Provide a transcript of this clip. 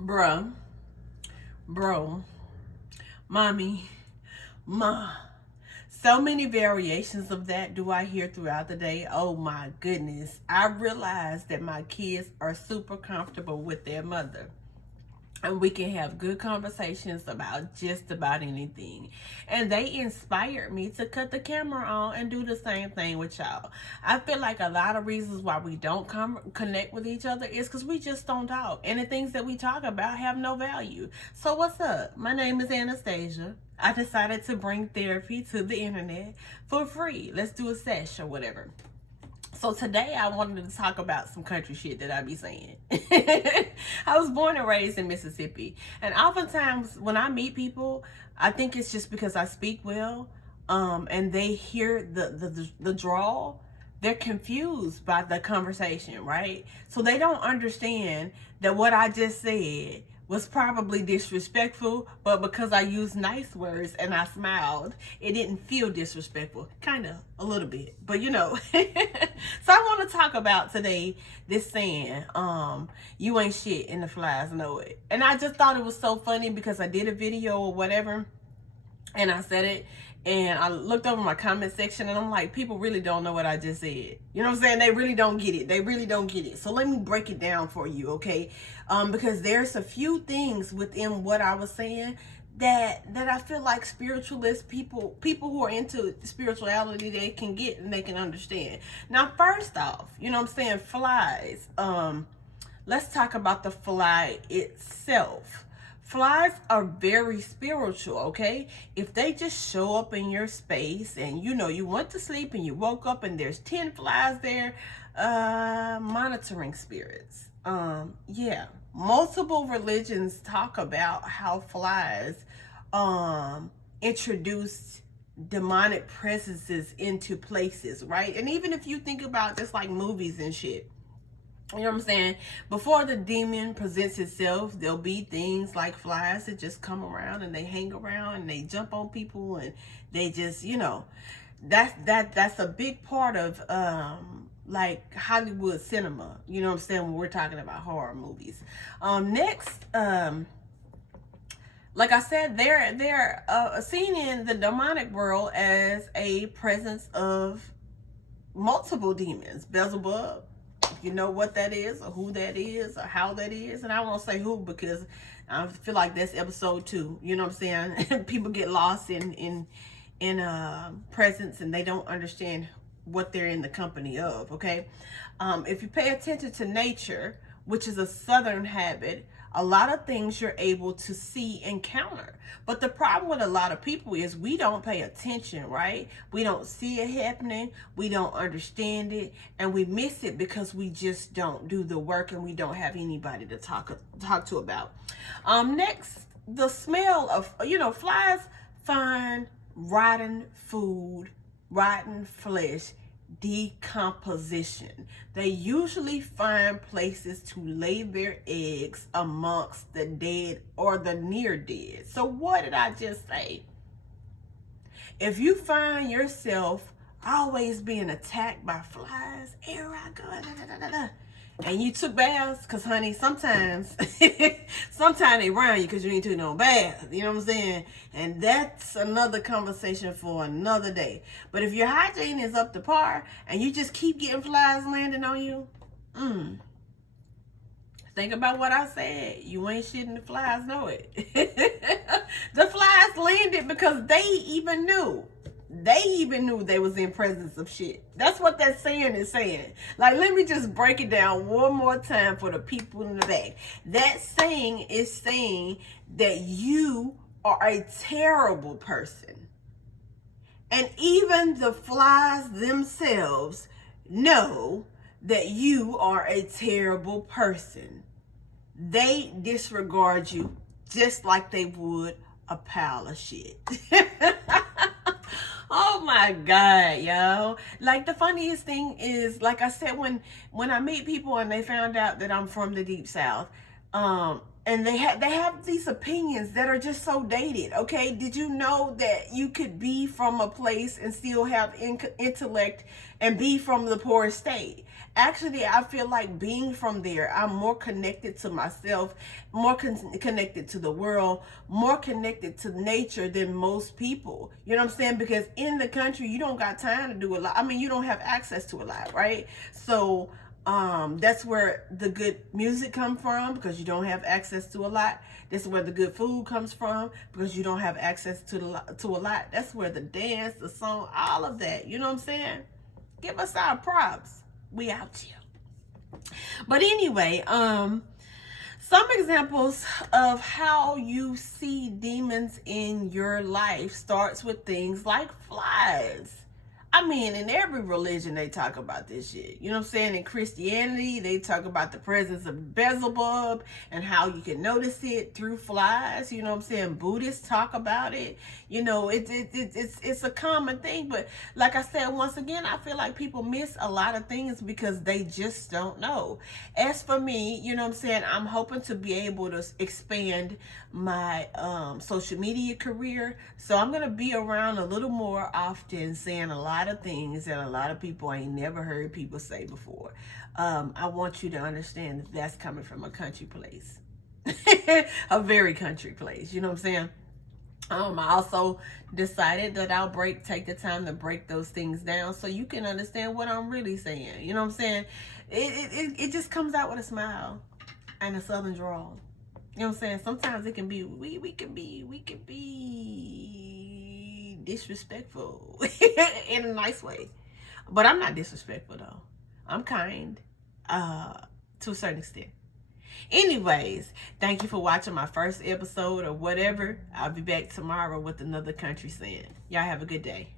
Bruh, bro, mommy, ma. So many variations of that do I hear throughout the day. Oh my goodness. I realize that my kids are super comfortable with their mother, and we can have good conversations about just about anything. And they inspired me to cut the camera on and do the same thing with y'all. I feel like a lot of reasons why we don't connect with each other is because we just don't talk, and the things that we talk about have no value. So what's up? My name is Anastasia. I decided to bring therapy to the internet for free. Let's do a sesh or whatever. So today I wanted to talk about some country shit that I be saying. I was born and raised in Mississippi. And oftentimes when I meet people, I think it's just because I speak well, and they hear the drawl. They're confused by the conversation, right? So they don't understand that what I just said was probably disrespectful, but because I used nice words and I smiled, it didn't feel disrespectful. Kind of, a little bit, but you know. So I want to talk about today this saying, you ain't shit and the flies know it. And I just thought it was so funny because I did a video or whatever, and I said it, and I looked over my comment section and I'm like, people really don't know what I just said. You know what I'm saying? They really don't get it. They really don't get it. So let me break it down for you, okay? Because there's a few things within what I was saying that I feel like spiritualist people who are into spirituality, they can get and they can understand. Now, first off, you know what I'm saying, flies. Let's talk about the fly itself. Flies are very spiritual, okay? If they just show up in your space and you know you went to sleep and you woke up and there's 10 flies there, monitoring spirits. Yeah. Multiple religions talk about how flies introduce demonic presences into places, right? And even if you think about just like movies and shit, you know what I'm saying? Before the demon presents itself, there'll be things like flies that just come around and they hang around and they jump on people and they just, you know, that's a big part of like Hollywood cinema. You know what I'm saying? When we're talking about horror movies. Next, like I said, they're seen in the demonic world as a presence of multiple demons. Beelzebub. You know what that is or who that is or how that is, and I won't say who because I feel like that's episode 2. You know what I'm saying? People get lost in presence and they don't understand what they're in the company of. Okay, if you pay attention to nature, which is a southern habit, a lot of things you're able to see and counter. But the problem with a lot of people is we don't pay attention, right? We don't see it happening, we don't understand it, and we miss it because we just don't do the work and we don't have anybody to talk to about. Next, the smell of, you know, flies find rotten food, rotten flesh, decomposition. They usually find places to lay their eggs amongst the dead or the near dead. So what did I just say? If you find yourself always being attacked by flies, here I go, and you took baths, because honey, sometimes sometimes they run you because you ain't took no bath. You know what I'm saying? And that's another conversation for another day. But if your hygiene is up to par and you just keep getting flies landing on you, think about what I said. You ain't shitting, the flies know it. The flies landed because they even knew they was in presence of shit. That's what that saying is saying. Like, let me just break it down one more time for the people in the back. That saying is saying that you are a terrible person. And even the flies themselves know that you are a terrible person. They disregard you just like they would a pile of shit. Oh my God, yo. Like, the funniest thing is, like I said, when I meet people and they found out that I'm from the Deep South, and they have these opinions that are just so dated. Okay, did you know that you could be from a place and still have intellect and be from the poorest state? Actually, I feel like being from there, I'm more connected to myself, more connected to the world, more connected to nature than most people. You know what I'm saying? Because in the country, you don't got time to do a lot. I mean, you don't have access to a lot, right? So that's where the good music come from, because you don't have access to a lot. That's where the good food comes from, because you don't have access to a lot. That's where the dance, the song, all of that. You know what I'm saying? Give us our props. We out here. But anyway, some examples of how you see demons in your life starts with things like flies. I mean, in every religion, they talk about this shit. You know what I'm saying? In Christianity, they talk about the presence of Beelzebub and how you can notice it through flies. You know what I'm saying? Buddhists talk about it. You know, it's a common thing. But like I said, once again, I feel like people miss a lot of things because they just don't know. As for me, you know what I'm saying? I'm hoping to be able to expand my social media career. So I'm going to be around a little more often, saying a lot of things that a lot of people ain't never heard people say before. I want you to understand that that's coming from a country place. A very country place. You know what I'm saying? I also decided that I'll take the time to break those things down so you can understand what I'm really saying. You know what I'm saying? It just comes out with a smile and a southern drawl. You know what I'm saying? Sometimes it can be, we can be disrespectful in a nice way. But I'm not disrespectful though. I'm kind, to a certain extent. Anyways, thank you for watching my first episode or whatever. I'll be back tomorrow with another country saying. Y'all have a good day.